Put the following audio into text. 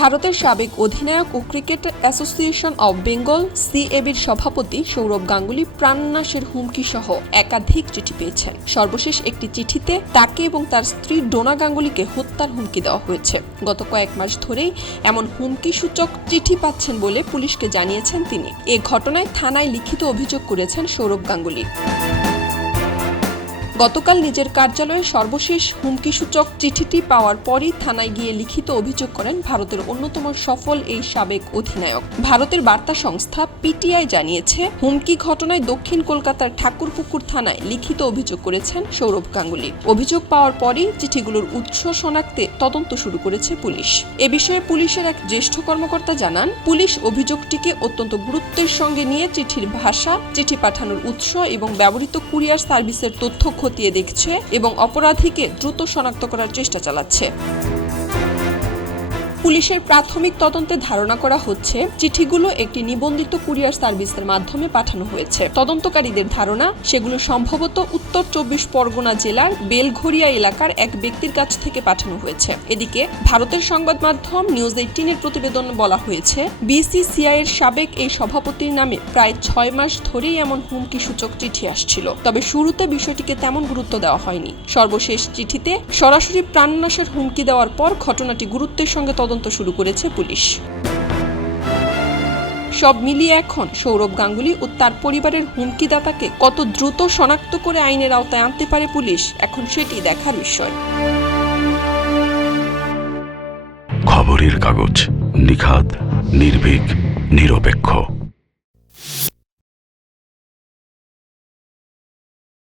ভারতের সাবেক অধিনায়ক ও ক্রিকেট অ্যাসোসিয়েশন অব বেঙ্গল সিএবির সভাপতি সৌরভ গাঙ্গুলি প্রাণনাশের হুমকি সহ একাধিক চিঠি পেয়েছেন। সর্বশেষ একটি চিঠিতে তাকে এবং তার স্ত্রী ডোনা গাঙ্গুলিকে হত্যার হুমকি দেওয়া হয়েছে। গত কয়েক মাস ধরেই এমন হুমকি সূচক চিঠি পাচ্ছেন বলে পুলিশকে জানিয়েছেন তিনি। এ ঘটনায় থানায় লিখিত অভিযোগ করেছেন সৌরভ গাঙ্গুলি। গতকাল নিজের কার্যালয়ে সর্বশেষ হুমকিসূচক চিঠিটি পাওয়ার পরই থানায় গিয়ে লিখিত অভিযোগ করেন ভারতের অন্যতম সফল এই সাবেক অধিনায়ক। ভারতের বার্তা সংস্থা পিটিআই জানিয়েছে, হুমকি ঘটনায় দক্ষিণ কলকাতার ঠাকুরপুকুর থানায় লিখিত অভিযোগ করেছেন সৌরভ গাঙ্গুলি। অভিযোগ পাওয়ার পরই চিঠিগুলোর উৎস শনাক্তে তদন্ত শুরু করেছে পুলিশ। এ বিষয়ে পুলিশের এক জ্যেষ্ঠ কর্মকর্তা জানান, পুলিশ অভিযোগটিকে অত্যন্ত গুরুত্বের সঙ্গে নিয়ে চিঠির ভাষা, চিঠি পাঠানোর উৎস এবং ব্যবহৃত কুরিয়ার সার্ভিসের তথ্য খতিয়ে দেখছে এবং অপরাধীকে দ্রুত শনাক্ত করার চেষ্টা চালাচ্ছে। পুলিশের প্রাথমিক তদন্তে ধারণা করা হচ্ছে, চিঠিগুলো একটি নিবন্ধিত কুরিয়ার সার্ভিসের মাধ্যমে পাঠানো হয়েছে। তদন্তকারীদের ধারণা, সেগুলো সম্ভবত উত্তর 24 পরগনা জেলার বেলঘরিয়া এলাকার এক ব্যক্তির কাছ থেকে পাঠানো হয়েছে। এদিকে ভারতের সংবাদ মাধ্যম নিউজ 18-এর প্রতিবেদনে বলা হয়েছে, বিসিসিআই এর সাবেক এই সভাপতির নামে প্রায় 6 মাস ধরেই এমন হুমকিসূচক চিঠি আসছিল। তবে শুরুতে বিষয়টিকে তেমন গুরুত্ব দেওয়া হয়নি। সর্বশেষ চিঠিতে সরাসরি প্রাণনাশের হুমকি দেওয়ার পর ঘটনাটি গুরুত্বের সঙ্গে তদন্ত শুরু করেছে পুলিশ। সব মিলিয়ে এখন সৌরভ গাঙ্গুলি ও তার পরিবারের হুমকিদাতাকে কত দ্রুত শনাক্ত করে আইনের আওতায় আনতে পারে পুলিশ, এখন সেটি দেখার বিষয়। খবরের কাগজ, নিখাদ, নির্ভীক, নিরপেক্ষ।